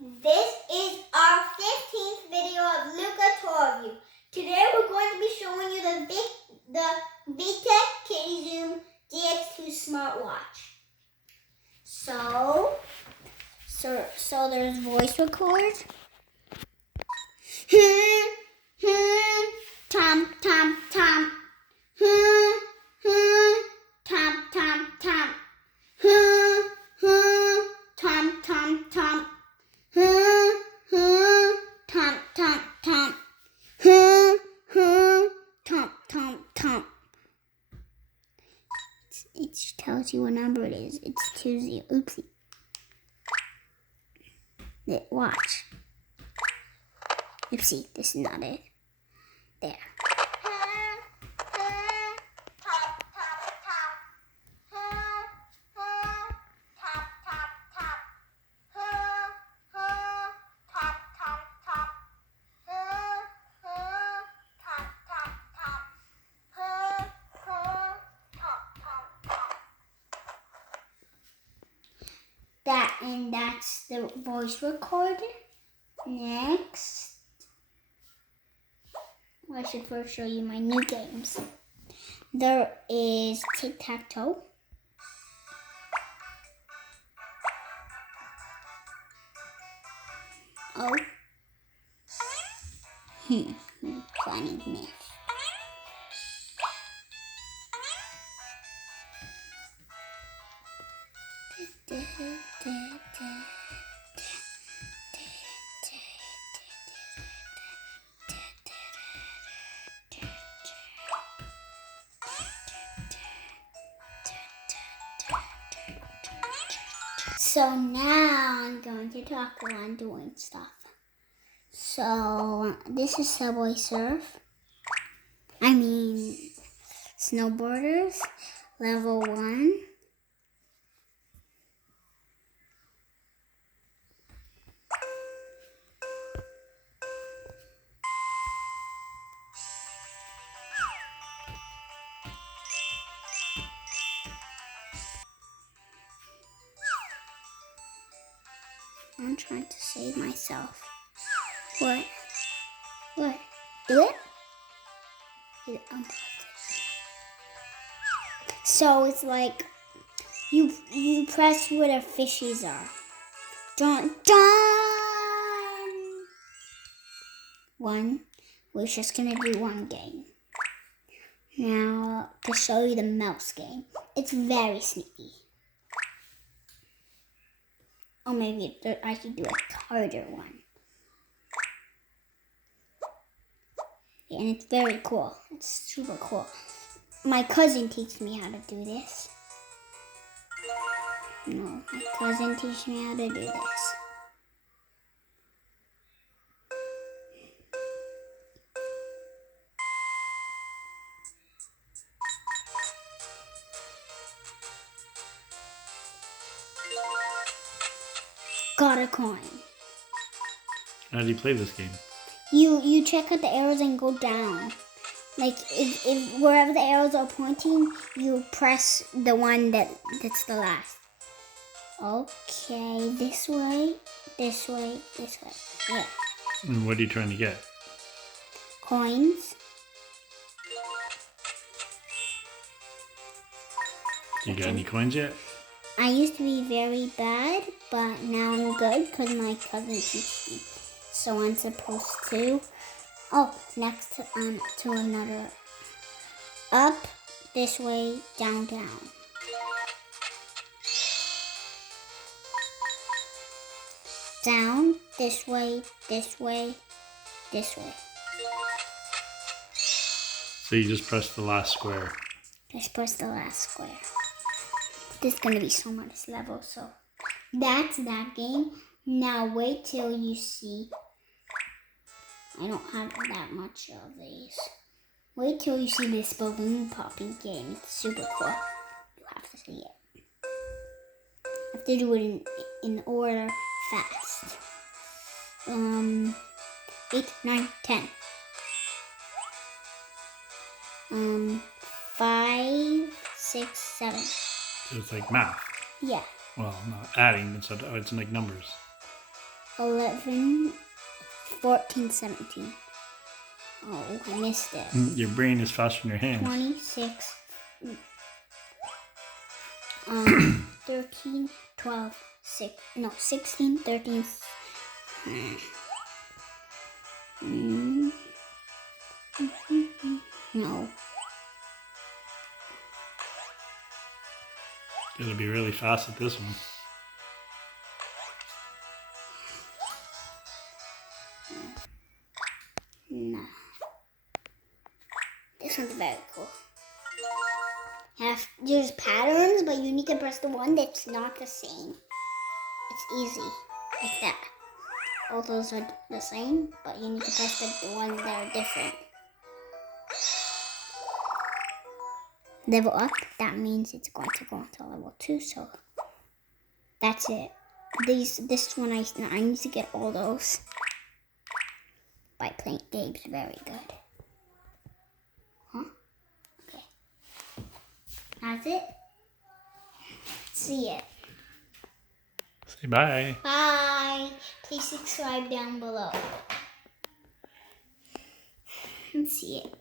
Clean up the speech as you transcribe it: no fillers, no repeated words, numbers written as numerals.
This is our 15th video of Luca Toy review. Today we're going to be showing you the VTech Kitty Zoom DX2 smartwatch. So there's voice record. Tom, tom, tom. Tom, tom, tom. Tom, tom, tom. Tom, tom, tom. Tom, tom, tom. It tells you what number it is. It's 20. Oopsie. Watch. Oopsie, this is not it. There. That's the voice recorder. Next, I should first show you my new games. There is tic-tac-toe. Oh. Planning myth. So now I'm going to talk while I'm doing stuff. So this is Subway Surf. Snowboarders, level 1. I'm trying to save myself. What? Do it? So it's like you press where the fishies are. Dun dun. One. We're just gonna do one game. Now to show you the mouse game. It's very sneaky. Or maybe I should do a harder one. Yeah, and it's very cool. It's super cool. My cousin teaches me how to do this. No, my cousin teaches me how to do this. Got a coin. How do you play this game? You check out the arrows and go down. Like if wherever the arrows are pointing, you press the one that's the last. Okay, this way. Yeah. And what are you trying to get? Coins. You got any coins yet? I used to be very bad, but now I'm good because my cousin teaches me. So I'm supposed to. Oh, next to another. Up, this way, down, down. Down, this way, this way, this way. So you just press the last square. Just press the last square. This is gonna be so much level, so that's that game. Now wait till you see. I don't have that much of these. Wait till you see this balloon popping game. It's super cool. You have to see it. I have to do it in order fast. 8, 9, 10. 5, 6, 7. So it's like math. Yeah. Well, not adding, but it's like numbers. 11, 14, 17. Oh, I missed it. Your brain is faster than your hands. 26, 13, 12, 16, 13. No. Gotta be really fast at this one. No. This one's very cool. There's patterns, but you need to press the one that's not the same. It's easy. Like that. All those are the same, but you need to press the ones that are different. Level up, that means it's going to go into level 2, so that's it. This one I need to get all those by playing games. Very good. Huh? Okay. That's it. See it. Say bye. Bye. Please subscribe down below. And see it.